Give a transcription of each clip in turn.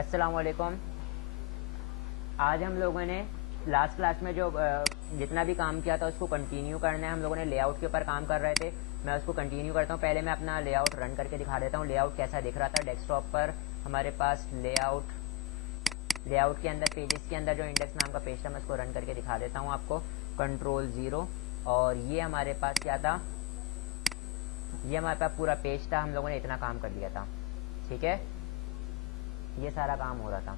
अस्सलाम वालेकुम। आज हम लोगों ने लास्ट क्लास में जो जितना भी काम किया था उसको कंटिन्यू करना है। हम लोगों ने लेआउट के ऊपर काम कर रहे थे, मैं उसको कंटिन्यू करता हूँ। पहले मैं अपना लेआउट रन करके दिखा देता हूँ लेआउट कैसा दिख रहा था। डेस्कटॉप पर हमारे पास लेआउट के अंदर पेजेस के अंदर जो इंडेक्स नाम का पेज था मैं उसको रन करके दिखा देता हूँ आपको। Ctrl+0 और ये हमारे पास क्या था, ये हमारे पास पूरा पेज था। हम लोगों ने इतना काम कर लिया था, ठीक है, ये सारा काम हो रहा था,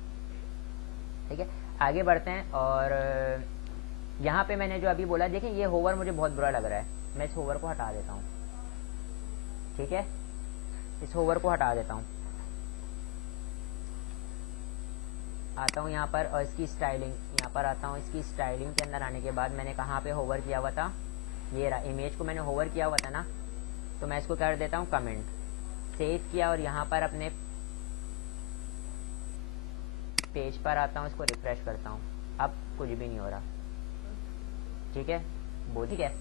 ठीक है। आगे बढ़ते हैं और यहाँ पे मैंने जो अभी बोला, देखें ये होवर मुझे बहुत बुरा लग रहा है, मैं इस होवर को हटा देता हूँ, ठीक है, इस होवर को हटा देता हूँ। आता हूँ यहाँ पर और इसकी स्टाइलिंग, यहाँ पर आता हूँ। इसकी स्टाइलिंग के अंदर आने के बाद मैंने कहाँ पे होवर किया हुआ था, ये रहा, इमेज को मैंने होवर किया हुआ था ना, तो मैं इसको कर देता हूँ कमेंट, सेव किया और यहाँ पर अपने पेज पर आता हूँ, इसको रिफ्रेश करता हूँ, अब कुछ भी नहीं हो रहा, ठीक है, वो ठीक है।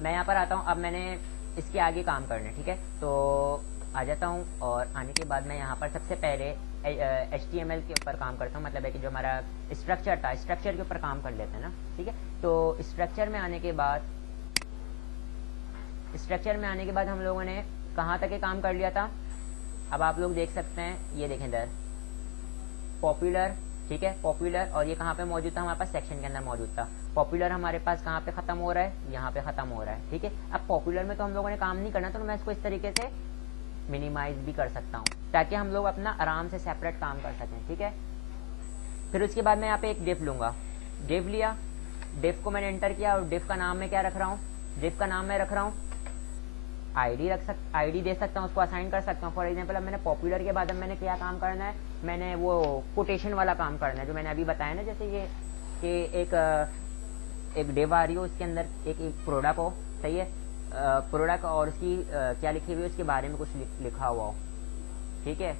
मैं यहाँ पर आता हूँ, अब मैंने इसके आगे काम करना है, ठीक है, तो आ जाता हूँ और आने के बाद मैं यहाँ पर सबसे पहले HTML के ऊपर काम करता हूँ, मतलब है कि जो हमारा स्ट्रक्चर था, स्ट्रक्चर के ऊपर काम कर लेते हैं ना, ठीक है। तो स्ट्रक्चर में आने के बाद हम लोगों ने कहाँ तक ये काम कर लिया था, अब आप लोग देख सकते हैं, ये देखें इधर पॉपुलर, ठीक है, पॉपुलर, और ये कहाँ पे मौजूद था, हमारे पास सेक्शन के अंदर मौजूद था। पॉपुलर हमारे पास कहाँ पे ख़त्म हो रहा है, यहाँ पे ख़त्म हो रहा है, ठीक है। अब पॉपुलर में तो हम लोगों ने काम नहीं करना, तो मैं इसको इस तरीके से मिनिमाइज भी कर सकता हूँ ताकि हम लोग अपना आराम से सेपरेट काम कर सकें, ठीक है। फिर उसके बाद मैं यहाँ पे एक डिफ लूँगा, डिफ लिया, डिफ को मैंने एंटर किया और डिफ का नाम मैं क्या रख रहा हूँ, डिफ का नाम मैं रख रहा हूँ आईडी दे सकता हूँ, उसको असाइन कर सकता हूँ। फॉर एग्जांपल अब मैंने पॉपुलर के बाद अब मैंने क्या काम करना है, मैंने वो कोटेशन वाला काम करना है जो मैंने अभी बताया ना, जैसे ये कि एक डिव आ रही हो, उसके अंदर एक प्रोडक्ट हो, सही है, प्रोडक्ट और उसकी क्या लिखी हुई है, उसके बारे में कुछ लिखा हुआ हो, ठीक है,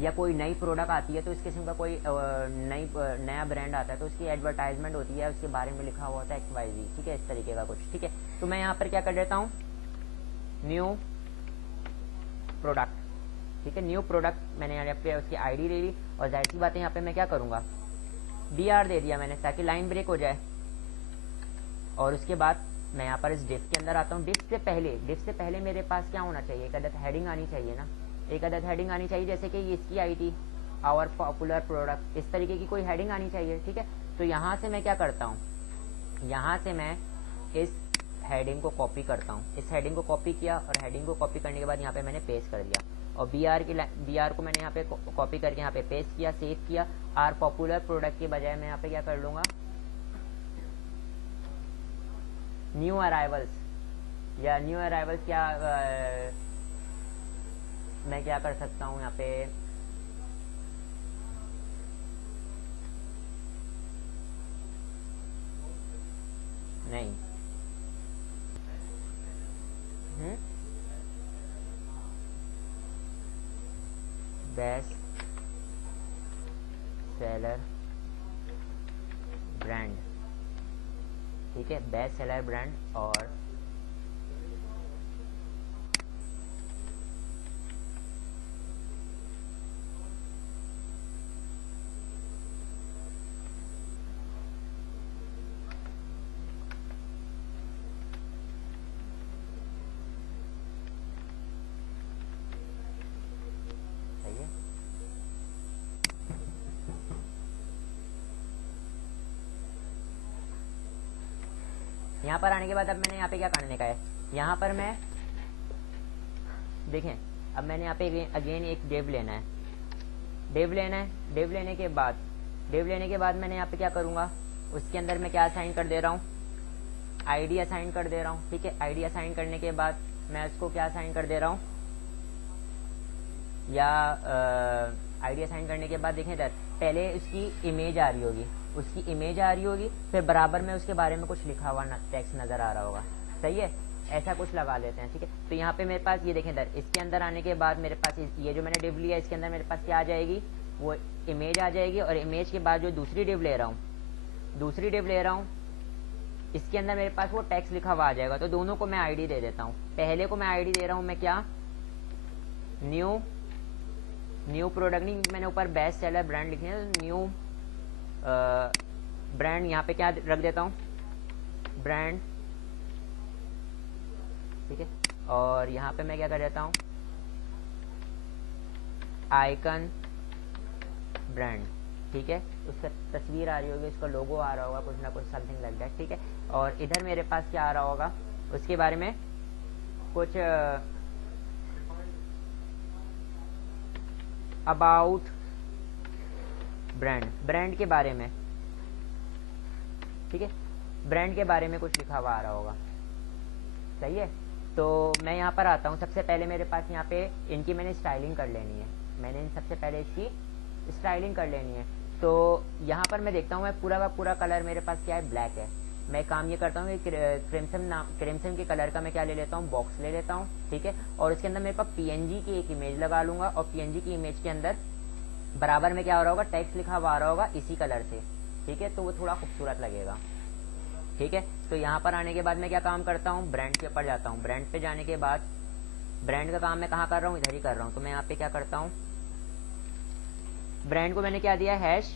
या कोई नई प्रोडक्ट आती है तो इस किस्म का कोई नया ब्रांड आता है तो उसकी एडवर्टाइजमेंट होती है, उसके बारे में लिखा हुआ होता है XYZ, ठीक है, इस तरीके का कुछ, ठीक है। तो मैं यहाँ पर क्या कर देता हूँ, न्यू प्रोडक्ट, ठीक है, न्यू प्रोडक्ट मैंने यहाँ पे उसकी आईडी ले ली और जाहिर सी बात है यहाँ पे मैं क्या करूँगा, BR दे दिया मैंने ताकि लाइन ब्रेक हो जाए। और उसके बाद मैं यहाँ पर इस डिफ के अंदर आता हूँ। डिफ से पहले मेरे पास क्या होना चाहिए, एक अदद हेडिंग आनी चाहिए ना, एक अदद हेडिंग आनी चाहिए, जैसे कि इसकी आई थी आवर पॉपुलर प्रोडक्ट, इस तरीके की कोई हेडिंग आनी चाहिए, ठीक है। तो यहाँ से मैं क्या करता हूँ, यहाँ से मैं इस हेडिंग को कॉपी करता हूँ, इस हेडिंग को कॉपी किया और हेडिंग को कॉपी करने के बाद यहाँ पे मैंने पेस्ट कर दिया और BR को मैंने यहाँ पे कॉपी करके यहाँ पे पेस्ट किया, सेव किया। आर पॉपुलर प्रोडक्ट के बजाय मैं यहाँ पे क्या कर लूँगा, न्यू अराइवल्स, या न्यू अराइवल्स क्या मैं क्या कर सकता हूँ यहाँ पे, नहीं, बेस्ट सेलर ब्रांड, ठीक है, बेस्ट सेलर ब्रांड, और यहाँ पर आने के बाद अब मैंने यहाँ पे क्या करने का है, यहाँ पर मैं देखें, अब मैंने यहाँ पे अगेन एक डिव लेना है, डिव लेने के बाद मैंने यहाँ पे क्या करूँगा, उसके अंदर मैं क्या असाइन कर दे रहा हूँ, आईडी असाइन कर दे रहा हूँ, ठीक है। आईडी असाइन करने के बाद मैं उसको क्या असाइन कर दे रहा हूँ, या आईडी असाइन करने के बाद देखें इधर पहले उसकी इमेज आ रही होगी, फिर बराबर में उसके बारे में कुछ लिखा हुआ टेक्स्ट नज़र आ रहा होगा, सही है, ऐसा कुछ लगा लेते हैं, ठीक है। तो यहाँ पे मेरे पास ये देखें इधर, इसके अंदर आने के बाद मेरे पास ये जो मैंने डिव लिया इसके अंदर मेरे पास क्या आ जाएगी, वो इमेज आ जाएगी, और इमेज के बाद जो दूसरी डिव ले रहा हूँ इसके अंदर मेरे पास वो टेक्स्ट लिखा हुआ आ जाएगा। तो दोनों को मैं आईडी दे देता हूँ, पहले को मैं आईडी दे रहा हूँ मैं क्या, न्यू न्यू प्रोडक्ट नहीं, मैंने ऊपर बेस्ट सेलर ब्रांड लिखी है, न्यू ब्रांड यहाँ पे क्या रख देता हूँ, ब्रांड, ठीक है। और यहाँ पे मैं क्या कर देता हूँ, आइकन ब्रांड, ठीक है। उसका तस्वीर आ रही होगी, उसका लोगो आ रहा होगा, कुछ ना कुछ समथिंग लाइक दैट, ठीक है। और इधर मेरे पास क्या आ रहा होगा, उसके बारे में कुछ अबाउट ब्रांड, ब्रांड के बारे में, ठीक है, ब्रांड के बारे में कुछ लिखा हुआ आ रहा होगा, सही है। तो मैं यहाँ पर आता हूँ, सबसे पहले मेरे पास यहाँ पे इनकी मैंने स्टाइलिंग कर लेनी है, मैंने इन सबसे पहले इसकी स्टाइलिंग कर लेनी है। तो यहाँ पर मैं देखता हूँ, मैं पूरा का पूरा कलर मेरे पास क्या है, ब्लैक है। मैं काम ये करता हूँ कि क्रिम्सन के कलर का मैं क्या ले लेता हूँ, बॉक्स ले लेता हूँ, ठीक है। और उसके अंदर मेरे पास पीएनजी की एक इमेज लगा लूंगा, और पीएनजी की इमेज के अंदर बराबर में क्या हो रहा होगा, टेक्स्ट लिखा हुआ आ रहा होगा इसी कलर से, ठीक है। तो वो थोड़ा खूबसूरत लगेगा, ठीक है। तो यहाँ पर आने के बाद मैं क्या काम करता हूँ, ब्रांड के ऊपर जाता हूँ। ब्रांड पे जाने के बाद ब्रांड का काम मैं कहाँ कर रहा हूँ, इधर ही कर रहा हूँ। तो मैं यहाँ पे क्या करता हूँ, ब्रांड को मैंने क्या दिया, हैश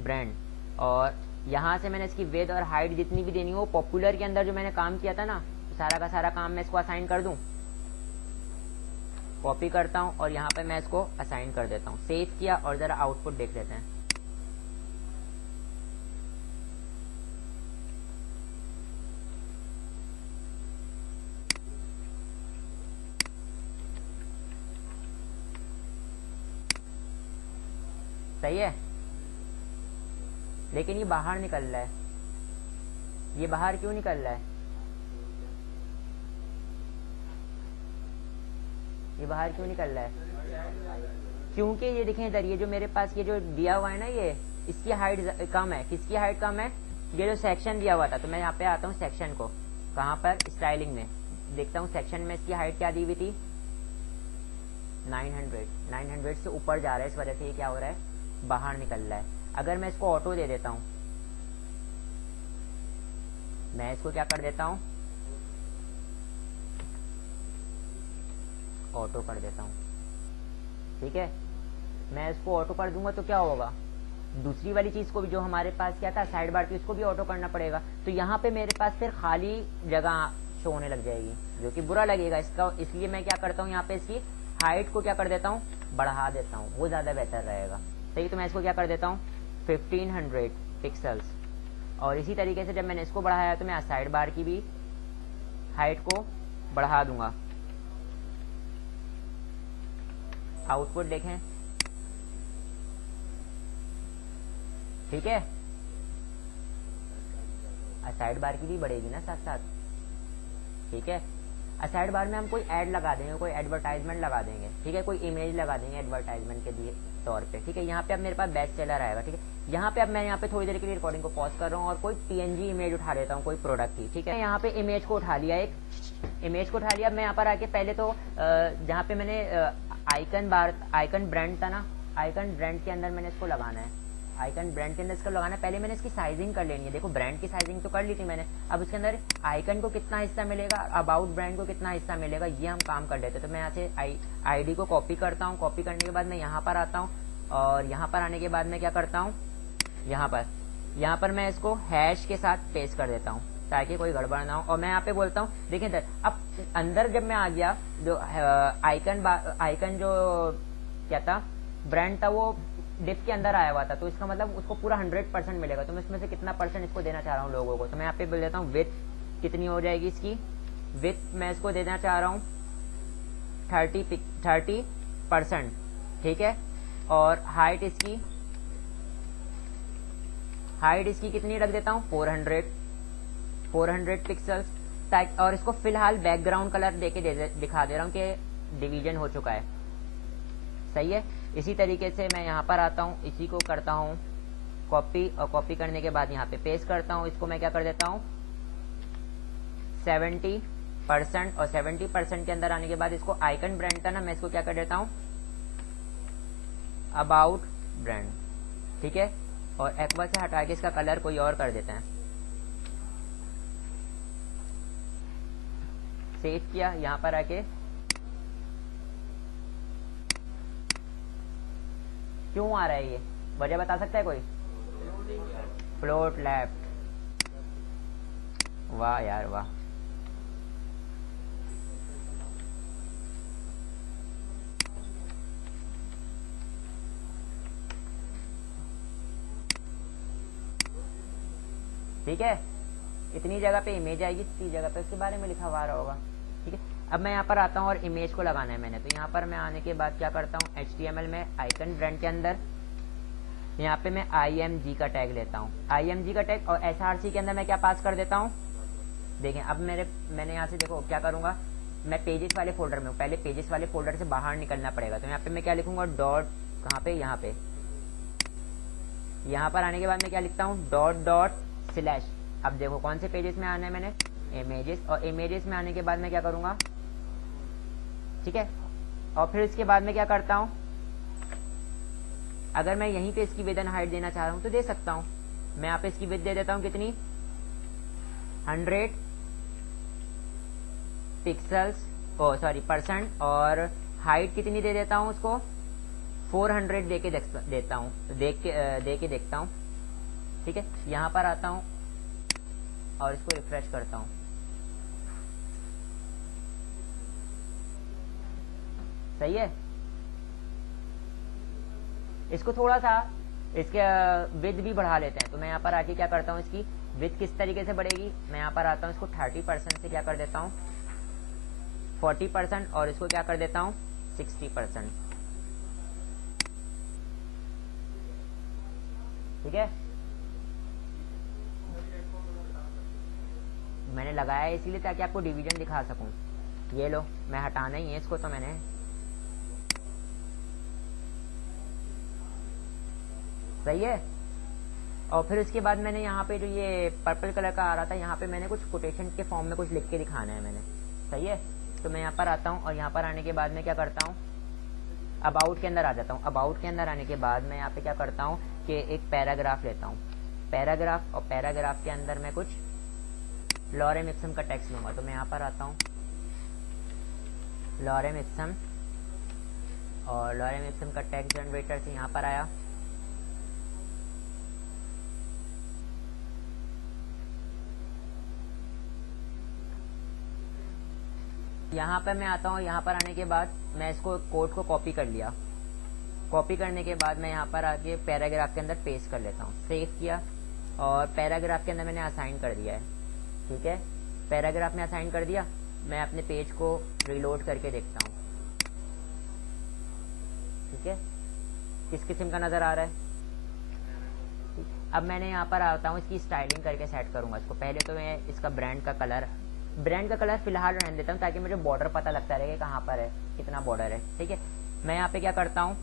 ब्रांड, और यहाँ से मैंने इसकी विड्थ और हाइट जितनी भी देनी हो, पॉपुलर के अंदर जो मैंने काम किया था ना, सारा का सारा काम मैं इसको असाइन कर दूं, कॉपी करता हूँ और यहाँ पे मैं इसको असाइन कर देता हूँ। सेव किया और जरा आउटपुट देख लेते हैं। सही है, लेकिन ये बाहर निकल रहा है, ये बाहर क्यों निकल रहा है, ये बाहर क्यों निकल रहा है, क्योंकि ये देखें इधर, ये जो मेरे पास ये जो दिया हुआ है ना, ये इसकी हाइट कम है। किसकी हाइट कम है, ये जो सेक्शन दिया हुआ था। तो मैं यहाँ पे आता हूँ सेक्शन को, कहाँ पर, स्टाइलिंग में देखता हूँ सेक्शन में इसकी हाइट क्या दी हुई थी, 900 से ऊपर जा रहा है, इस वजह से ये क्या हो रहा है, बाहर निकल रहा है। अगर मैं इसको ऑटो दे देता हूँ, मैं इसको क्या कर देता हूँ, ऑटो कर देता हूँ, ठीक है। मैं इसको ऑटो कर दूंगा तो क्या होगा, दूसरी वाली चीज को भी जो हमारे पास क्या था, साइड बार थी, उसको भी ऑटो करना पड़ेगा। तो यहाँ पे मेरे पास फिर खाली जगह शो होने लग जाएगी, जो कि बुरा लगेगा इसका। इसलिए मैं क्या करता हूँ, यहाँ पे इसकी हाइट को क्या कर देता हूँ, बढ़ा देता हूँ, वो ज्यादा बेहतर रहेगा, सही। तो मैं इसको क्या कर देता हूँ, 1500 पिक्सल्स। और इसी तरीके से जब मैंने इसको बढ़ाया तो मैं साइड बार की भी हाइट को बढ़ा दूंगा। आउटपुट देखें, ठीक है। साइड बार की भी बढ़ेगी ना साथ साथ, ठीक है। साइड बार में हम कोई ऐड लगा देंगे, कोई एडवर्टाइजमेंट लगा देंगे, ठीक है, कोई इमेज लगा देंगे एडवर्टाइजमेंट के लिए तौर पे, ठीक है। यहाँ पे अब मेरे पास बेस्ट सेलर आएगा, ठीक है। यहाँ पे अब मैं यहाँ पे थोड़ी देर के लिए रिकॉर्डिंग को पॉज कर रहा हूँ और कोई पीएनजी इमेज उठा लेता हूँ, कोई प्रोडक्ट की, ठीक है। यहाँ पे इमेज को उठा लिया, एक इमेज को उठा लिया। मैं यहाँ पर आके पहले तो जहाँ पे मैंने आइकन ब्रांड था ना, आइकन ब्रांड के अंदर मैंने इसको लगाना है, आइकन ब्रांड के अंदर इसको लगाना है। पहले मैंने इसकी साइजिंग कर लेनी है। देखो ब्रांड की साइजिंग तो कर ली थी मैंने, अब उसके अंदर आइकन को कितना हिस्सा मिलेगा, अबाउट ब्रांड को कितना हिस्सा मिलेगा, ये हम काम कर लेते। तो मैं यहाँ से आईडी को कॉपी करता हूँ। कॉपी करने के बाद मैं यहाँ पर आता हूँ, और यहाँ पर आने के बाद मैं क्या करता हूँ, यहाँ पर मैं इसको हैश के साथ पेस्ट कर देता हूँ ताकि कोई गड़बड़ ना हो। और मैं यहाँ पे बोलता हूँ, देखिए इधर अब अंदर जब मैं आ गया, जो आइकन जो क्या था, ब्रांड था, वो डिफ के अंदर आया हुआ था, तो इसका मतलब उसको पूरा 100% मिलेगा। तो मैं इसमें से कितना परसेंट इसको देना चाह रहा हूँ लोगों को, तो मैं यहाँ पे बोल देता हूँ विथ कितनी हो जाएगी इसकी, विथ मैं इसको देना चाह रहा हूँ 30%, ठीक है। और हाइट इसकी कितनी रख देता हूँ, 400 पिक्सल्स। और इसको फिलहाल बैकग्राउंड कलर देके दिखा दे रहा हूँ कि डिवीजन हो चुका है, सही है। इसी तरीके से मैं यहाँ पर आता हूँ, इसी को करता हूँ कॉपी, और कॉपी करने के बाद यहाँ पे पेस्ट करता हूँ। इसको मैं क्या कर देता हूँ 70%, और 70% के अंदर आने के बाद इसको आइकन ब्रांड था ना, मैं इसको क्या कर देता हूँ अबाउट ब्रांड, ठीक है। और एक्वा से हटा के इसका कलर कोई और कर देते हैं। सेव किया, यहाँ पर आके क्यों आ रहा है ये, वजह बता सकता है कोई? फ्लोट लेफ्ट, वाह यार वाह। ठीक है, इतनी जगह पे इमेज आएगी, इतनी जगह पे उसके बारे में लिखा हुआ आ रहा होगा। ठीक है, अब मैं यहाँ पर आता हूँ और इमेज को लगाना है मैंने, तो यहाँ पर मैं आने के बाद क्या करता हूँ, HTML में आइकन ब्रांड के अंदर यहाँ पे मैं img का टैग लेता हूँ, img का टैग, और src के अंदर मैं क्या पास कर देता हूँ, देखें अब मैंने यहाँ से देखो क्या करूँगा, मैं पेजेस वाले फोल्डर में हूँ, पहले पेजेस वाले फोल्डर से बाहर निकलना पड़ेगा, तो यहाँ पे मैं क्या लिखूंगा, डॉट, कहाँ पे, यहाँ पर आने के बाद मैं क्या लिखता हूँ, डॉट/। अब देखो कौन से पेजेस में आना है मैंने, इमेजेस, और इमेजेस में आने के बाद मैं क्या करूँगा, ठीक है, और फिर इसके बाद मैं क्या करता हूँ, अगर मैं यहीं पे इसकी विड्थ एंड हाइट देना चाह रहा हूँ तो दे सकता हूँ, मैं यहाँ पे इसकी विड्थ दे देता हूँ कितनी, 100 पिक्सल्स, ओ सॉरी परसेंट, और हाइट कितनी दे देता हूँ उसको, 400 दे के देता हूँ, दे के देखता हूँ। ठीक है, यहाँ पर आता हूँ और इसको रिफ्रेश करता हूँ, सही है। इसको थोड़ा सा इसके विड्थ भी बढ़ा लेते हैं, तो मैं यहाँ पर आके क्या करता हूँ, इसकी विड्थ किस तरीके से बढ़ेगी, मैं यहाँ पर आता हूँ, इसको 30% से क्या कर देता हूँ, 40%, और इसको क्या कर देता हूँ, 60%। ठीक है, मैंने लगाया है इसीलिए ताकि आपको डिवीजन दिखा सकूं। ये लो, मैं हटाना ही है इसको, तो मैंने सही है। और फिर उसके बाद मैंने यहाँ पे जो ये पर्पल कलर का आ रहा था, यहाँ पे मैंने कुछ कोटेशन के फॉर्म में कुछ लिख के दिखाना है मैंने, सही है। तो मैं यहाँ पर आता हूँ और यहाँ पर आने के बाद मैं क्या करता हूँ, अबाउट के अंदर आ जाता हूँ। अबाउट के अंदर आने के बाद मैं यहाँ पे क्या करता हूँ कि एक पैराग्राफ लेता हूँ, पैराग्राफ, और पैराग्राफ के अंदर मैं कुछ लॉरेम इप्सम का टेक्स्ट लूँगा। तो मैं यहाँ पर आता हूँ, लॉरेम इप्सम, और लॉरेम इप्सम का टेक्स्ट जनरेटर से यहाँ पर आया, यहाँ पर मैं आता हूँ। यहाँ पर आने के बाद मैं इसको कोड को कॉपी कर लिया, कॉपी करने के बाद मैं यहाँ पर आके पैराग्राफ के अंदर पेस्ट कर लेता हूँ, सेव किया, और पैराग्राफ के अंदर मैंने असाइन कर दिया है। ठीक है, पैराग्राफ में असाइन कर दिया। मैं अपने पेज को रिलोड करके देखता हूँ, ठीक है, किस किस्म का नज़र आ रहा है। अब मैंने यहाँ पर आता हूँ, इसकी स्टाइलिंग करके सेट करूँगा इसको। पहले तो मैं इसका ब्रांड का कलर फिलहाल रहने देता हूँ, ताकि मुझे बॉर्डर पता लगता रहे कि कहाँ पर है, कितना बॉर्डर है। ठीक है, मैं यहाँ पे क्या करता हूँ,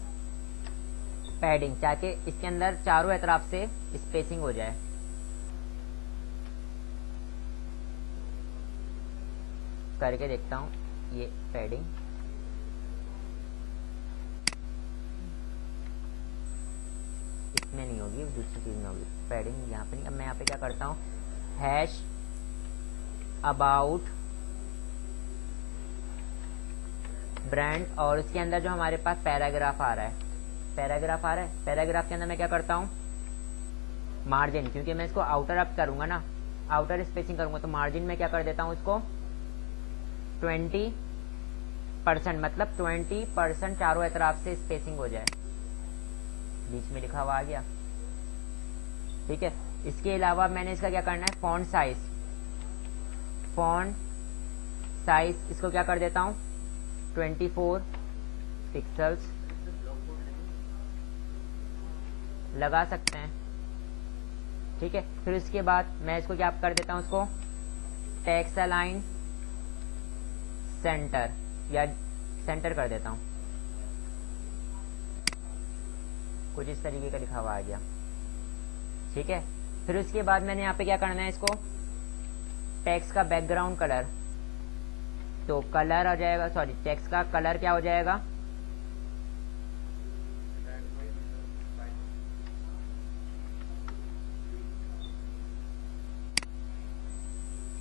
पैडिंग, ताकि इसके अंदर चारों तरफ से स्पेसिंग हो जाए। करके देखता हूँ, ये पैडिंग, इसमें नहीं होगी, दूसरी चीज में होगी पैडिंग, यहाँ पे नहीं। अब मैं यहाँ पे क्या करता हूँ, हैश अबाउट ब्रांड, और उसके अंदर जो हमारे पास पैराग्राफ आ रहा है, पैराग्राफ के अंदर मैं क्या करता हूँ, मार्जिन, क्योंकि मैं इसको आउटर अप करूंगा ना, आउटर स्पेसिंग करूंगा, तो मार्जिन में क्या कर देता हूँ इसको 20%, मतलब 20% चारों तरफ से स्पेसिंग हो जाए, बीच में लिखा हुआ आ गया। ठीक है, इसके अलावा मैंने इसका क्या करना है, फॉन्ट साइज इसको क्या कर देता हूँ 24 पिक्सल्स, लगा सकते हैं। ठीक है, फिर इसके बाद मैं इसको क्या कर देता हूँ, इसको टेक्स्ट अलाइन सेंटर, या सेंटर कर देता हूँ, कुछ इस तरीके का लिखा हुआ आ गया। ठीक है, फिर उसके बाद मैंने यहाँ पे क्या करना है, इसको टेक्स्ट का बैकग्राउंड कलर, तो कलर हो जाएगा, सॉरी टेक्स्ट का कलर क्या हो जाएगा,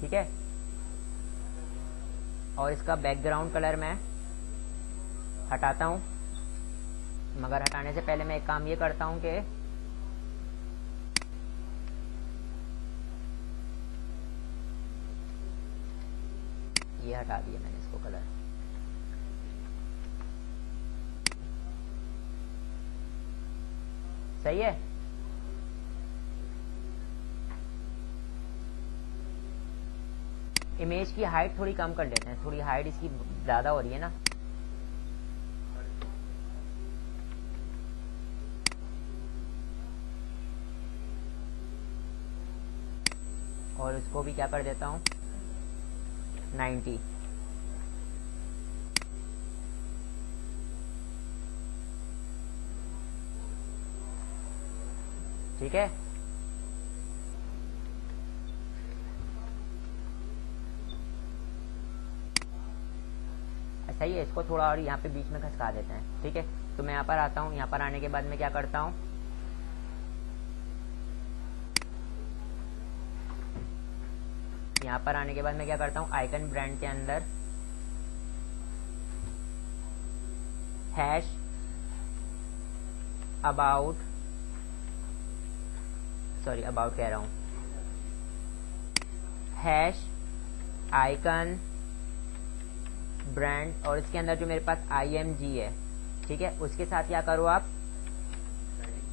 ठीक है, और इसका बैकग्राउंड कलर मैं हटाता हूं, मगर हटाने से पहले मैं एक काम ये करता हूँ कि ये हटा दिया मैंने इसको कलर। सही है। इमेज की हाइट थोड़ी कम कर लेते हैं, थोड़ी हाइट इसकी ज़्यादा हो रही है ना। और इसको भी क्या कर देता हूँ 90। ठीक है। सही है, इसको थोड़ा और यहाँ पे बीच में खसका देते हैं। ठीक है, तो मैं यहाँ पर आता हूँ। यहाँ पर आने के बाद मैं क्या करता हूँ, यहाँ पर आने के बाद मैं क्या करता हूँ, आइकन ब्रांड के अंदर हैश अबाउट, सॉरी अबाउट कह रहा हूँ, हैश आइकन ब्रांड, और इसके अंदर जो मेरे पास IMG है, ठीक है, उसके साथ क्या करो आप,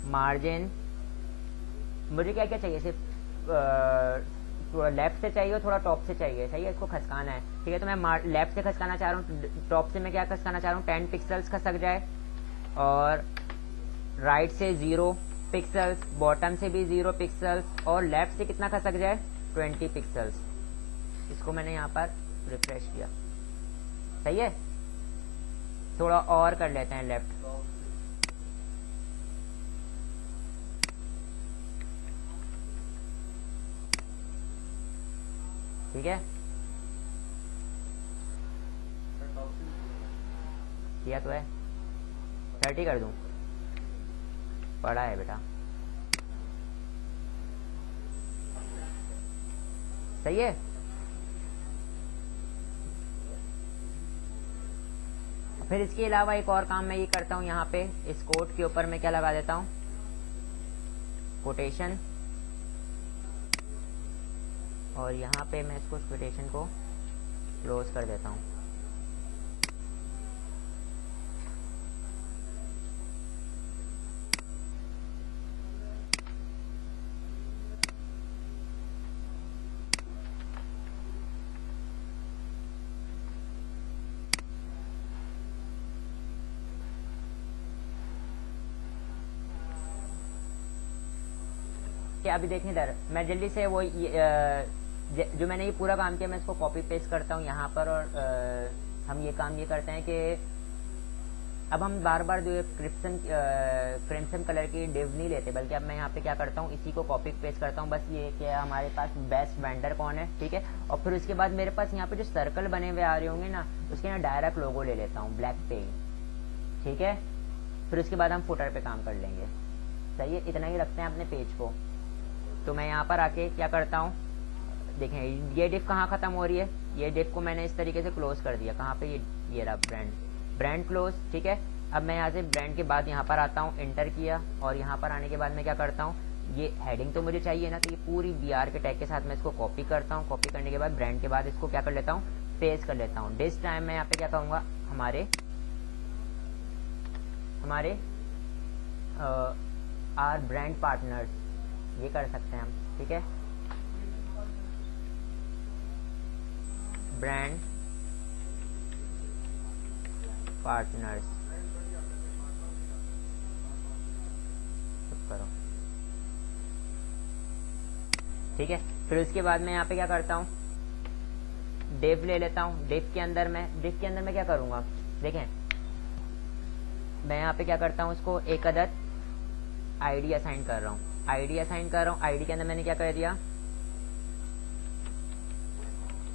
मार्जिन। मुझे क्या क्या चाहिए, सिर्फ थोड़ा लेफ्ट से चाहिए, थोड़ा टॉप से चाहिए। सही है, इसको खसकाना है। ठीक है, तो मैं लेफ्ट से खसकाना चाह रहा हूँ, टॉप से मैं क्या खसकाना चाह रहा हूँ, 10 पिक्सल्स खसक जाए, और राइट से 0 पिक्सल्स, बॉटम से भी 0 पिक्सल्स, और लेफ्ट से कितना खसक जाए, 20 पिक्सल्स। इसको मैंने यहाँ पर रिफ्रेश किया। सही है, थोड़ा और कर लेते हैं लेफ्ट। ठीक है, किया तो है, 30 कर दूं, पड़ा है बेटा। सही है। फिर इसके अलावा एक और काम मैं ये करता हूँ, यहाँ पे इस कोट के ऊपर मैं क्या लगा देता हूँ, कोटेशन, और यहाँ पे मैं इसको कोटेशन को क्लोज कर देता हूँ। अभी देखिए इधर मैं जल्दी से वो जो मैंने ये पूरा काम किया, मैं इसको कॉपी पेस्ट करता हूँ यहाँ पर, और हम ये काम ये करते हैं कि अब हम बार बार जो क्रिम्सन कलर की डिव नहीं लेते, बल्कि अब मैं यहाँ पे क्या करता हूँ, इसी को कॉपी पेस्ट करता हूँ। बस ये कि हमारे पास बेस्ट वेंडर कौन है, ठीक है, और फिर उसके बाद मेरे पास यहाँ पे जो सर्कल बने हुए आ रहे होंगे ना, उसके ना डायरेक्ट लोगो ले लेता हूँ, ब्लैक पेन। ठीक है, फिर उसके बाद हम फुटर पे काम कर लेंगे। सही है, इतना ही रखते हैं अपने पेज को। तो मैं यहाँ पर आके क्या करता हूँ, देखें ये डिफ कहाँ ख़त्म हो रही है, ये डिफ को मैंने इस तरीके से क्लोज कर दिया। कहाँ पे, ये रहा ब्रांड क्लोज। ठीक है, अब मैं यहाँ से ब्रांड के बाद यहाँ पर आता हूँ, एंटर किया, और यहाँ पर आने के बाद मैं क्या करता हूँ, ये हेडिंग तो मुझे चाहिए ना, तो ये पूरी BR के टैग के साथ मैं इसको कॉपी करता हूँ। कॉपी करने के बाद ब्रांड के बाद इसको क्या कर लेता हूँ, पेस्ट कर लेता हूँ। दिस टाइम मैं यहाँ पे क्या कहूँगा, हमारे आर ब्रांड पार्टनर्स, ये कर सकते हैं हम। ठीक है, ब्रांड पार्टनर्स, करो। ठीक है, फिर उसके बाद मैं यहाँ पे क्या करता हूँ, डिव ले लेता हूँ। डिव के अंदर मैं क्या करूँगा, देखें मैं यहाँ पे क्या करता हूँ, उसको एक अदद आईडी असाइन कर रहा हूँ। आईडी के अंदर मैंने क्या कर दिया,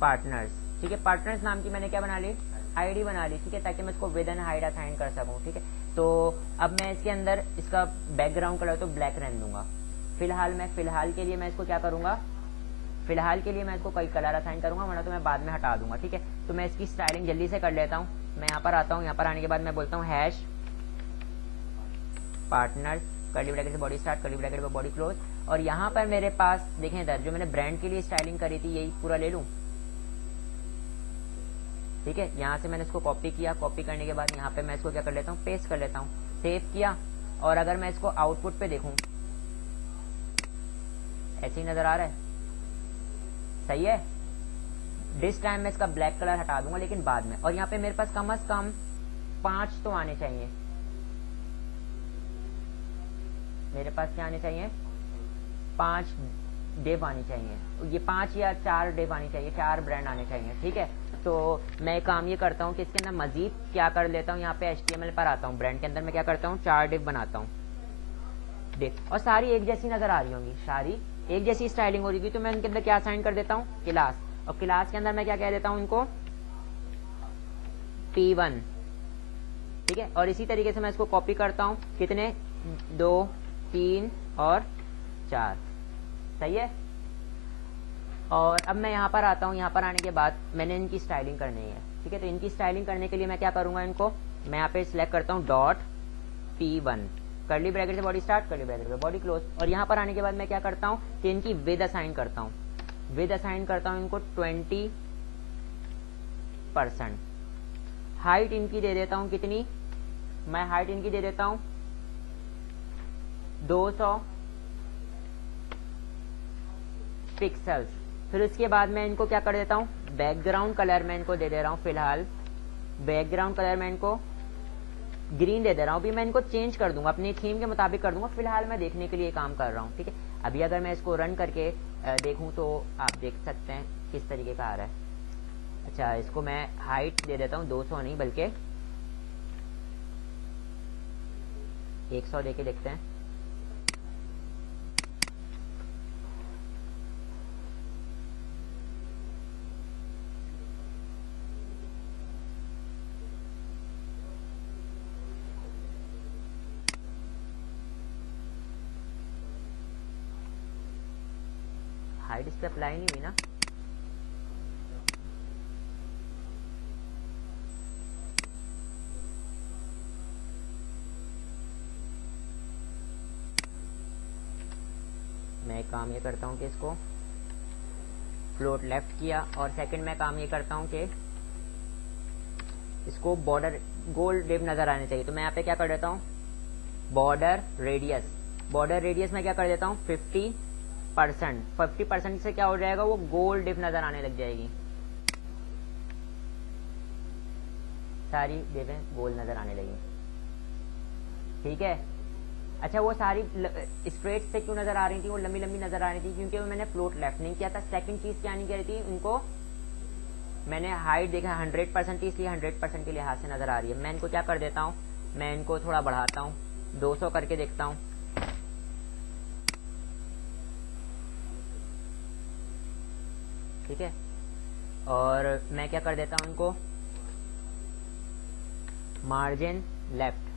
पार्टनर्स। ठीक है, पार्टनर्स नाम की मैंने क्या बना ली, आईडी बना ली। ठीक है, ताकि मैं इसको विद एंड हाइड असाइन कर सकूँ। ठीक है, तो अब मैं इसके अंदर इसका बैकग्राउंड कलर तो ब्लैक रहने दूंगा। फिलहाल के लिए मैं इसको क्या करूँगा, फिलहाल के लिए मैं इसको कोई कलर असाइन करूँगा, वरना तो मैं बाद में हटा दूंगा। ठीक है, तो मैं इसकी स्टाइलिंग जल्दी से कर लेता हूँ। मैं यहाँ पर आता हूँ, यहाँ पर आने के बाद मैं बोलता हूँ हैश पार्टनर्स, कर्ली ब्रैकेट से बॉडी स्टार्ट, कर्ली ब्रैकेट पर बॉडी क्लोज। और यहाँ पर मेरे पास देखें इधर जो मैंने ब्रांड के लिए स्टाइलिंग करी थी यही पूरा ले लूँ, ठीक है। यहाँ से मैंने इसको कॉपी किया, कॉपी करने के बाद यहाँ पे मैं इसको क्या कर लेता हूँ, पेस्ट कर लेता हूँ, सेव किया। और अगर मैं इसको आउटपुट पे देखूँ ऐसे ही नजर आ रहा है, सही है। दिस टाइम मैं इसका ब्लैक कलर हटा दूंगा लेकिन बाद में। और यहाँ पे मेरे पास कम से कम 5 तो आने चाहिए, मेरे पास क्या आने चाहिए, 5 डिव आनी चाहिए, ये 5 या 4 डिव आनी चाहिए, 4 ब्रांड आने चाहिए, ठीक है। तो मैं काम ये करता हूँ कि इसके अंदर मजीद क्या कर लेता हूँ, यहाँ पे HTML पर आता हूँ, ब्रांड के अंदर मैं क्या करता हूँ 4 डिव बनाता हूँ, डिव, और सारी एक जैसी नजर आ रही होंगी, सारी एक जैसी स्टाइलिंग हो रही थी। तो मैं उनके अंदर क्या असाइन कर देता हूँ, क्लास, और क्लास के अंदर मैं क्या कह देता हूँ इनको P1, ठीक है। और इसी तरीके से मैं इसको कॉपी करता हूँ, कितने 2 3 और 4, सही है। और अब मैं यहाँ पर आता हूँ, यहाँ पर आने के बाद मैंने इनकी स्टाइलिंग करनी है, ठीक है। तो इनकी स्टाइलिंग करने के लिए मैं क्या करूँगा, इनको मैं यहाँ पे सिलेक्ट करता हूँ .P1, कर्ली ब्रैकेट से बॉडी स्टार्ट, कर्ली ब्रैकेट पे बॉडी क्लोज। और यहाँ पर आने के बाद मैं क्या करता हूँ कि इनकी विद असाइन करता हूँ, विद असाइन करता हूँ इनको 20%। हाइट इनकी दे देता हूँ कितनी, मैं हाइट इनकी दे देता हूँ 200 पिक्सल्स। फिर उसके बाद मैं इनको क्या कर देता हूँ, बैकग्राउंड कलर मैं इनको दे दे रहा हूँ, फिलहाल बैकग्राउंड कलर मैं इनको ग्रीन दे दे रहा हूँ। अभी मैं इनको चेंज कर दूंगा, अपनी थीम के मुताबिक कर दूंगा, फिलहाल मैं देखने के लिए काम कर रहा हूँ, ठीक है। अभी अगर मैं इसको रन करके देखूँ तो आप देख सकते हैं किस तरीके का आ रहा है। अच्छा, इसको मैं हाइट दे देता हूँ 200 नहीं बल्कि 100 देके देखते हैं। हाइट इस पर अप्लाई नहीं हुई ना, मैं काम ये करता हूँ कि इसको फ्लोट लेफ्ट किया। और सेकंड मैं काम ये करता हूँ कि इसको बॉर्डर गोल डिव नजर आने चाहिए। तो मैं यहाँ पे क्या कर देता हूँ, बॉर्डर रेडियस, बॉर्डर रेडियस में क्या कर देता हूँ 50%। 50% से क्या हो जाएगा, वो गोल डिव नजर आने लग जाएगी, सारी डिवें गोल नजर आने लगी, ठीक है। अच्छा, वो सारी स्ट्रेट से क्यों नजर आ रही थी, वो लंबी लंबी नजर आ रही थी क्योंकि वो मैंने फ्लोट लेफ्ट नहीं किया था। सेकंड चीज क्या नहीं करी थी, उनको मैंने हाइट देखा 100% इसलिए 100% के लिहाज से नजर आ रही है। मैं इनको क्या कर देता हूँ, मैं इनको थोड़ा बढ़ाता हूँ, 200 करके देखता हूँ, ठीक है। और मैं क्या कर देता हूँ इनको मार्जिन लेफ्ट,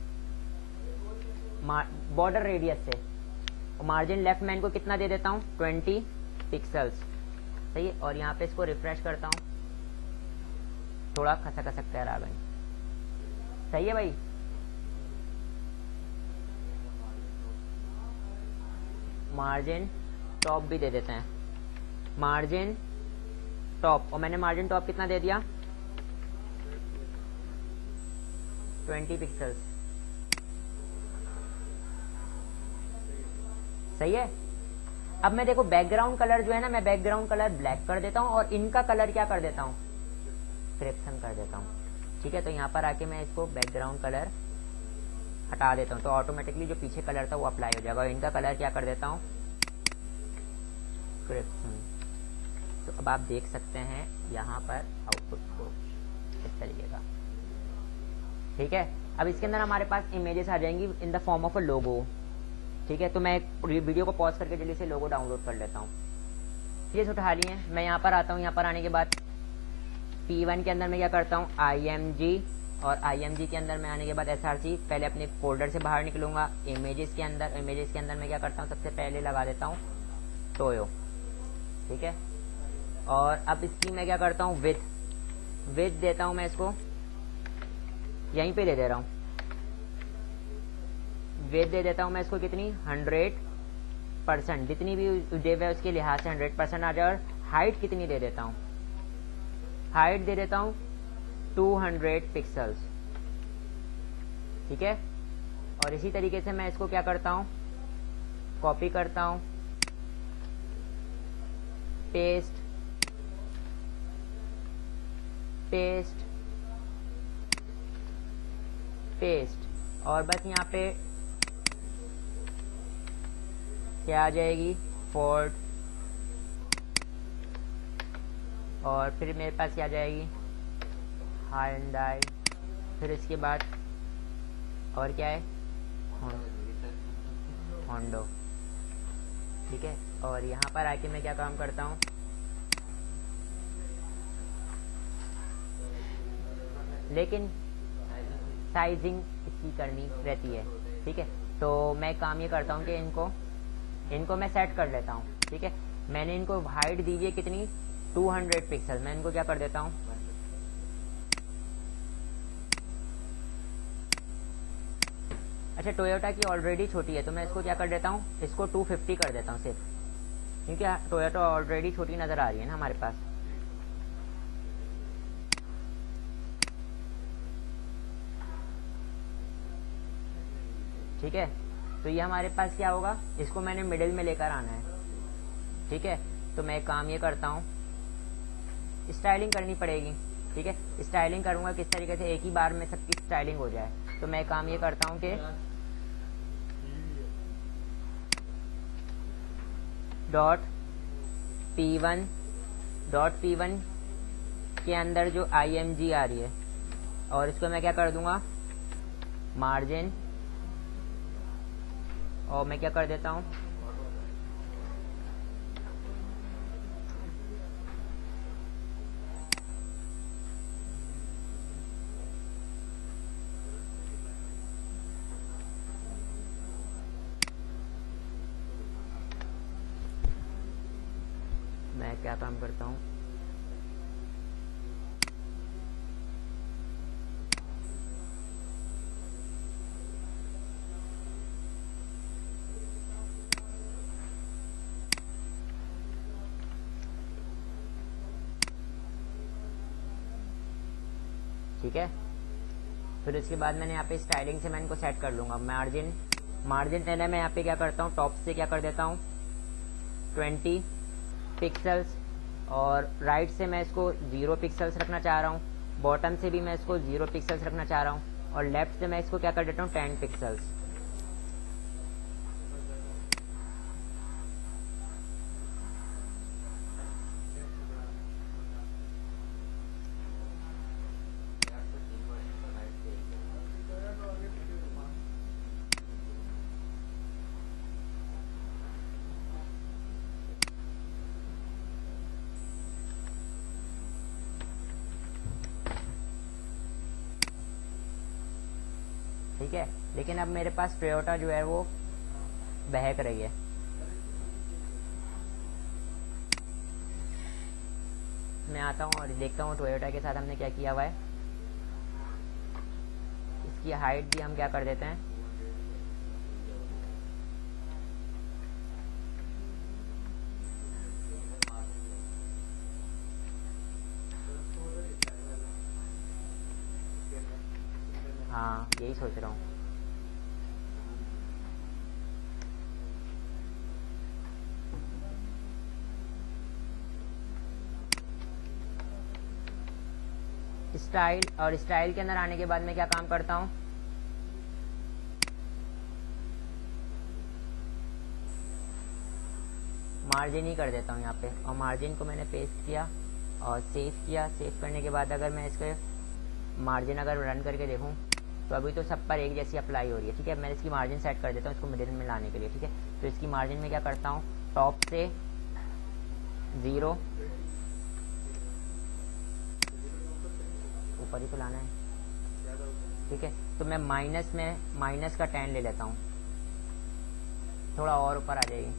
बॉर्डर रेडियस से मार्जिन लेफ्ट में इनको कितना दे देता हूँ 20 पिक्सल्स, सही है। और यहाँ पे इसको रिफ्रेश करता हूँ, थोड़ा खसक खसक कर आ गई, सही है भाई। मार्जिन टॉप भी दे देते हैं, मार्जिन टॉप, और मैंने मार्जिन टॉप कितना दे दिया 20 पिक्सल्स, सही है। अब मैं देखो बैकग्राउंड कलर जो है ना, मैं बैकग्राउंड कलर ब्लैक कर देता हूँ और इनका कलर क्या कर देता हूँ, क्रिप्सन कर देता हूँ, ठीक है। तो यहाँ पर आके मैं इसको बैकग्राउंड कलर हटा देता हूँ, तो ऑटोमेटिकली जो पीछे कलर था वो अप्लाई हो जाएगा। और इनका कलर क्या कर देता हूँ क्रिप्सन। तो अब आप देख सकते हैं यहाँ पर आउटपुट को इस तरीके का, ठीक है। अब इसके अंदर हमारे पास इमेजेस आ जाएंगी in the form of a logo, ठीक है। तो मैं वीडियो को पॉज करके जल्दी से लोगो डाउनलोड कर लेता हूँ, चीज़ उठा ली है। मैं यहाँ पर आता हूँ, यहाँ पर आने के बाद P1 के अंदर मैं क्या करता हूँ IMG, और IMG के अंदर मैं आने के बाद SRC, पहले अपने फोल्डर से बाहर निकलूंगा। इमेजेस के अंदर मैं क्या करता हूँ, सबसे पहले लगा देता हूँ टोयो, ठीक है। और अब इसकी मैं क्या करता हूँ विथ देता हूँ, मैं इसको यहीं पे दे दे रहा हूँ विड्थ दे देता हूँ मैं इसको कितनी 100%, जितनी भी डिव है उसके लिहाज से 100% आ जाए। और हाइट कितनी दे देता हूँ, हाइट दे देता हूँ 200 पिक्सल्स, ठीक है। और इसी तरीके से मैं इसको क्या करता हूँ, कॉपी करता हूँ, पेस्ट पेस्ट पेस्ट, और बस यहाँ पे क्या आ जाएगी, फोर्ड, और फिर मेरे पास क्या आ जाएगी, हाइंडाई, फिर इसके बाद और क्या है, होंडो, ठीक है। और यहाँ पर आके मैं क्या काम करता हूँ, लेकिन साइजिंग इसकी करनी रहती है, ठीक है। तो मैं काम ये करता हूँ कि इनको मैं सेट कर लेता हूँ, ठीक है। मैंने इनको हाइट दी है कितनी 200 पिक्सल, मैं इनको क्या कर देता हूँ, अच्छा टोयोटा की ऑलरेडी छोटी है तो मैं इसको क्या कर देता हूँ, इसको 250 कर देता हूँ सिर्फ, क्योंकि टोयोटा ऑलरेडी छोटी नज़र आ रही है ना हमारे पास। ठीक है, तो ये हमारे पास क्या होगा, इसको मैंने मिडिल में लेकर आना है, ठीक है। तो मैं काम ये करता हूँ, स्टाइलिंग करनी पड़ेगी, ठीक है। स्टाइलिंग करूँगा किस तरीके से, एक ही बार में सबकी स्टाइलिंग हो जाए। तो मैं काम ये करता हूँ कि .p1 के अंदर जो img आ रही है, और इसको मैं क्या कर दूंगा, मार्जिन, और मैं क्या कर देता हूँ, मैं क्या काम करता हूँ, ठीक है। फिर उसके बाद मैंने यहाँ पे स्टाइलिंग से मैं इनको सेट कर लूँगा। मार्जिन पहले मैं यहाँ पे क्या करता हूँ, टॉप से क्या कर देता हूँ 20 पिक्सल्स, और राइट से मैं इसको 0 पिक्सल्स रखना चाह रहा हूँ, बॉटम से भी मैं इसको 0 पिक्सल्स रखना चाह रहा हूँ, और लेफ्ट से मैं इसको क्या कर देता हूँ 10 पिक्सल्स। ठीक है, लेकिन अब मेरे पास टोयोटा जो है वो बहक रही है। मैं आता हूँ और देखता हूँ टोयोटा के साथ हमने क्या किया हुआ है। इसकी हाइट भी हम क्या कर देते हैं, हाँ यही सोच रहा हूँ। स्टाइल के अंदर आने के बाद मैं क्या काम करता हूँ, मार्जिन ही कर देता हूँ यहाँ पे, और मार्जिन को मैंने पेस्ट किया और सेव किया। सेव करने के बाद अगर मैं इसके मार्जिन अगर रन करके देखूँ तो अभी तो सब पर एक जैसी अप्लाई हो रही है, ठीक है। मैं इसकी मार्जिन सेट कर देता हूँ इसको मिडिल में लाने के लिए, ठीक है। तो इसकी मार्जिन में क्या करता हूँ, टॉप से 0, ऊपर ही तो लाना है, ठीक है। तो मैं माइनस का 10 ले लेता हूँ, थोड़ा और ऊपर आ जाएगी,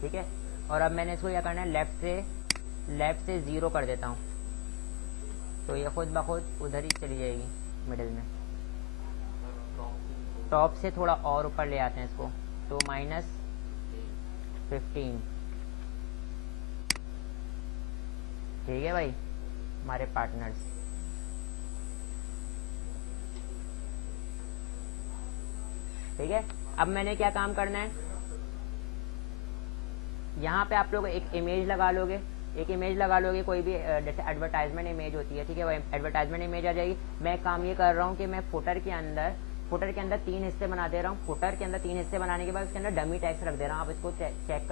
ठीक है। और अब मैंने इसको क्या करना है, लेफ्ट से 0 कर देता हूँ, तो ये खुद ब खुद उधर ही चली जाएगी मिडिल में। टॉप से थोड़ा और ऊपर ले आते हैं इसको, तो -15, ठीक है भाई हमारे पार्टनर्स। ठीक है, अब मैंने क्या काम करना है, यहाँ पे आप लोग एक इमेज लगा लोगे, कोई भी जैसे एडवर्टाइजमेंट इमेज होती है, ठीक है, वो एडवर्टाइजमेंट इमेज आ जाएगी। मैं काम ये कर रहा हूँ कि मैं फुटर के अंदर 3 हिस्से बना दे रहा हूँ। फुटर के अंदर 3 हिस्से बनाने के बाद उसके अंदर डमी टैग्स रख दे रहा हूँ, आप इसको सेट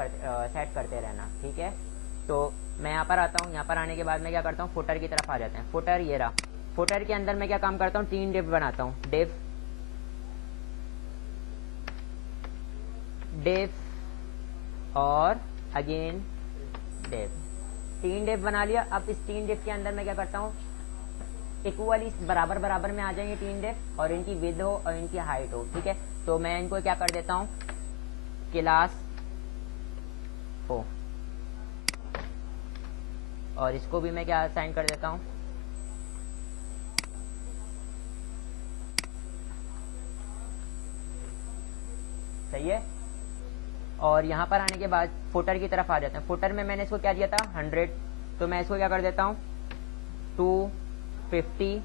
करते रहना, ठीक है। तो मैं यहाँ पर आता हूँ, यहाँ पर आने के बाद मैं क्या करता हूँ, फुटर की तरफ आ जाते हैं। फुटर ये रहा, फुटर के अंदर मैं क्या काम करता हूँ, 3 डिव बनाता हूँ, डिव और अगेन डिव, 3 डिव बना लिया। अब इस 3 डिव के अंदर मैं क्या करता हूँ, इक्वली बराबर में आ जाएंगे 3 डिव, और इनकी विड्थ हो और इनकी हाइट हो, ठीक है। तो मैं इनको क्या कर देता हूँ, क्लास हो, और इसको भी मैं क्या असाइन कर देता हूँ, सही है। और यहाँ पर आने के बाद फुटर की तरफ आ जाते हैं। फुटर में मैंने इसको क्या दिया था, 100, तो मैं इसको क्या कर देता हूँ, 250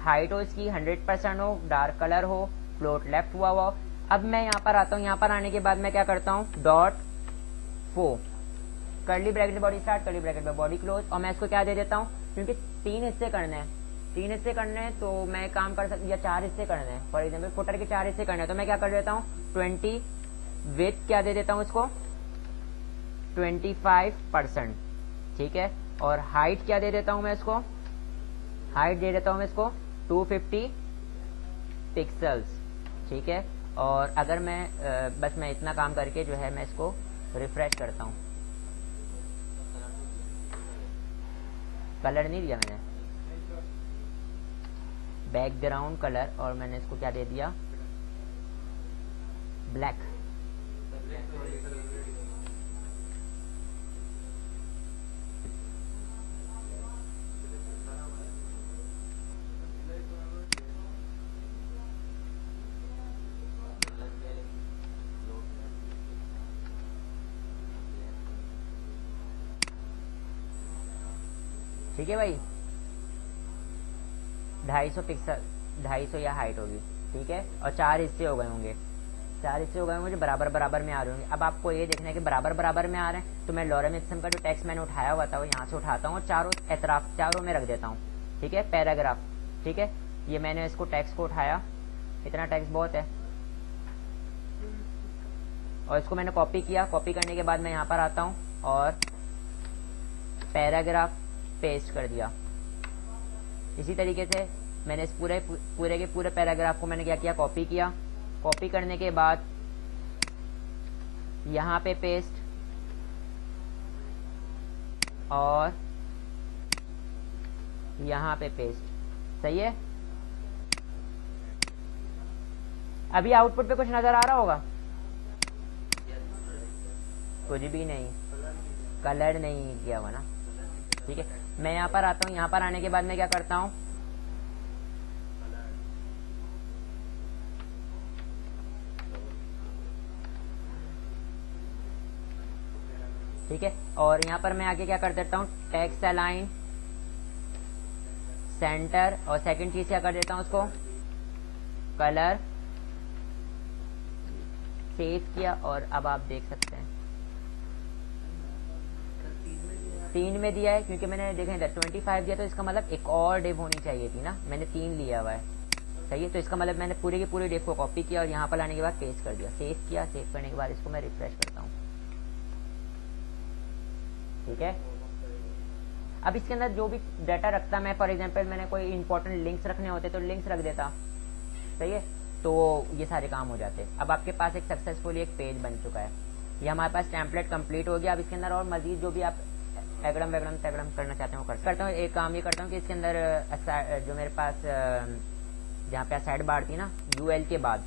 हाइट हो इसकी, 100% हो, डार्क कलर हो, फ्लोट लेफ्ट हुआ हो। अब मैं यहाँ पर आता हूँ, यहाँ पर आने के बाद मैं क्या करता हूँ, .4 curly bracket body start, curly bracket में बॉडी क्लोज, और मैं इसको क्या दे देता हूँ, क्योंकि 3 हिस्से करने हैं, तो मैं काम कर सकती, या 4 हिस्से करने हैं, फॉर एग्जाम्पल फुटर के 4 हिस्से करने हैं, तो मैं क्या कर देता हूँ, 20 विथ क्या दे देता हूँ इसको, 25%, ठीक है। और हाइट क्या दे देता हूँ मैं इसको, 250 पिक्सल्स, ठीक है। और अगर मैं बस मैं इतना काम करके जो है मैं इसको रिफ्रेश करता हूँ, कलर नहीं दिया मैंने, बैकग्राउंड कलर, और मैंने इसको क्या दे दिया, ब्लैक। ठीक है भाई, 250 पिक्सल, 250 या हाइट होगी, ठीक है। और 4 हिस्से हो गए होंगे, मुझे बराबर में आ रहे होंगे। अब आपको ये देखना है कि बराबर में आ रहे हैं, तो मैं लॉरेम इप्सम का जो टेक्स्ट मैंने उठाया हुआ था वो यहाँ से उठाता हूँ और चारों में रख देता हूँ, ठीक है, पैराग्राफ, ठीक है। ये मैंने इसको टेक्स्ट को उठाया, इतना टेक्स्ट बहुत है, और इसको मैंने कॉपी किया। कॉपी करने के बाद मैं यहाँ पर आता हूँ और पैराग्राफ पेस्ट कर दिया। इसी तरीके से मैंने इस पूरे पैराग्राफ को मैंने क्या किया, कॉपी किया। कॉपी करने के बाद यहाँ पे पेस्ट और यहाँ पे पेस्ट, सही है। अभी आउटपुट पे कुछ नजर आ रहा होगा, कुछ भी नहीं, कलर नहीं किया हुआ ना, ठीक है। मैं यहाँ पर आता हूँ, यहाँ पर आने के बाद मैं क्या करता हूँ, ठीक है। और यहाँ पर मैं आगे क्या कर देता हूँ, टेक्स्ट अलाइन सेंटर, और सेकंड चीज क्या कर देता हूँ, उसको कलर सेव किया। और अब आप देख सकते हैं 3 में दिया है, क्योंकि मैंने देखें इधर 25 दिया, तो इसका मतलब एक और डिव होनी चाहिए थी ना, मैंने 3 लिया हुआ है, सही है। तो इसका मतलब मैंने पूरे के पूरे डिव को कॉपी किया और यहाँ पर लाने के बाद पेस्ट कर दिया, सेव किया। सेव करने के बाद इसको मैं रिफ्रेश करता हूँ, ठीक है। अब इसके अंदर जो भी डाटा रखता मैं, फॉर एग्जांपल मैंने कोई इंपॉर्टेंट लिंक्स रखने होते तो लिंक्स रख देता, सही है। तो ये सारे काम हो जाते। अब आपके पास एक सक्सेसफुली एक पेज बन चुका है, ये हमारे पास टेम्पलेट कंप्लीट हो गया। अब इसके अंदर और मजीद जो भी आप एगड़म वगड़म तगड़म करना चाहते हो करता हूँ। एक काम ये करता हूँ कि इसके अंदर जो मेरे पास जहाँ पे साइड बार थी ना, यूएल के बाद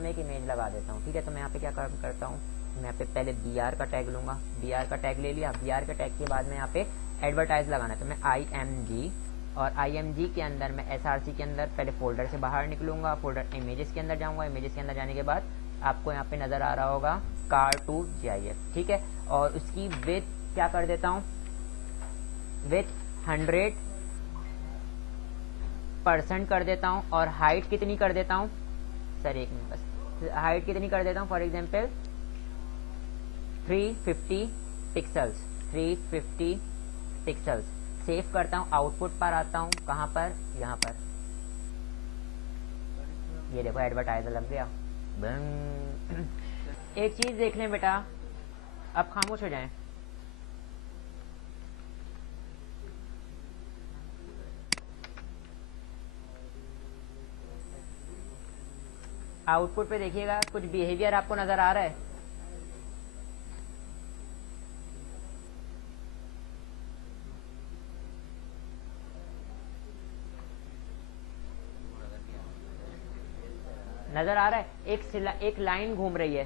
में एक इमेज लगा देता हूँ, ठीक है। तो मैं यहाँ पे क्या काम करता हूँ, मैं यहाँ पे पहले BR का टैग लूंगा, BR का टैग ले लिया। BR के टैग के बाद में यहाँ पे एडवर्टाइज लगाना है, तो मैं IMG और IMG के अंदर मैं SRC के अंदर पहले फोल्डर से बाहर निकलूंगा, फोल्डर इमेजेस के अंदर जाऊंगा, इमेजेस के अंदर जाने के बाद आपको यहाँ पे नज़र आ रहा होगा car2gif, ठीक है। और उसकी विड्थ क्या कर देता हूँ, विड्थ 100% कर देता हूँ, और हाइट कितनी कर देता हूँ, सर एक मिनट बस, हाइट कितनी कर देता हूँ, for example 350 pixels, 350 pixels. Save करता हूँ, आउटपुट पर आता हूँ, कहाँ पर, यहाँ पर, ये देखो एडवर्टाइजर लग गया। एक चीज देख लें बेटा, अब खामोश हो जाएं। आउटपुट पे देखिएगा कुछ बिहेवियर आपको नजर आ रहा है। नजर आ रहा है, एक लाइन घूम रही है,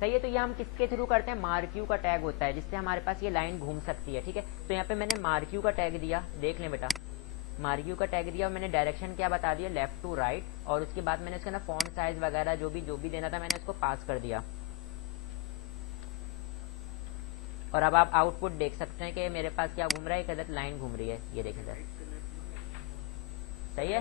सही है। तो ये हम किसके थ्रू करते हैं, मार्क्यू का टैग होता है जिससे हमारे पास ये लाइन घूम सकती है, ठीक है। तो यहाँ पे मैंने मार्क्यू का टैग दिया, देख लें बेटा, मार्क्यू का टैग दिया और मैंने डायरेक्शन क्या बता दिया, लेफ्ट टू राइट, और उसके बाद मैंने उसका ना फॉन्ट साइज वगैरह जो भी देना था मैंने उसको पास कर दिया। और अब आप आउटपुट देख सकते हैं कि मेरे पास क्या घूम रहा है, एक अदद लाइन घूम रही है, ये देखें सर, सही है।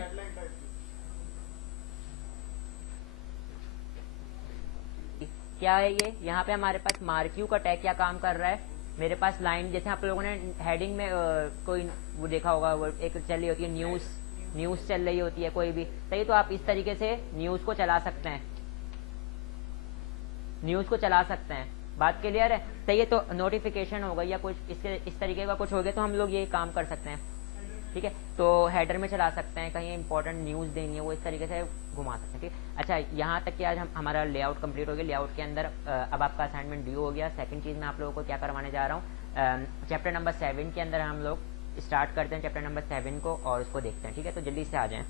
क्या है ये, यहाँ पे हमारे पास मार्क्यू का टैग क्या काम कर रहा है, मेरे पास लाइन, जैसे आप लोगों ने हेडिंग में कोई वो देखा होगा, वो एक चल रही होती है न्यूज़ चल रही होती है कोई भी, सही। तो आप इस तरीके से न्यूज़ को चला सकते हैं, बात क्लियर है, सही है। तो नोटिफिकेशन होगा या कुछ इस तरीके का कुछ हो गया तो हम लोग ये काम कर सकते हैं, ठीक है। तो हेडर में चला सकते हैं, कहीं इंपॉर्टेंट न्यूज़ देनी है वो इस तरीके से घुमा सकते हैं, ठीक है। अच्छा, यहाँ तक कि आज हमारा लेआउट कंप्लीट हो गया। लेआउट के अंदर अब आपका असाइनमेंट ड्यू हो गया। सेकंड चीज़ मैं आप लोगों को क्या करवाने जा रहा हूँ, चैप्टर नंबर 7 के अंदर हम लोग स्टार्ट करते हैं चैप्टर नंबर 7 को और उसको देखते हैं, ठीक है। तो जल्दी से आ जाएँ।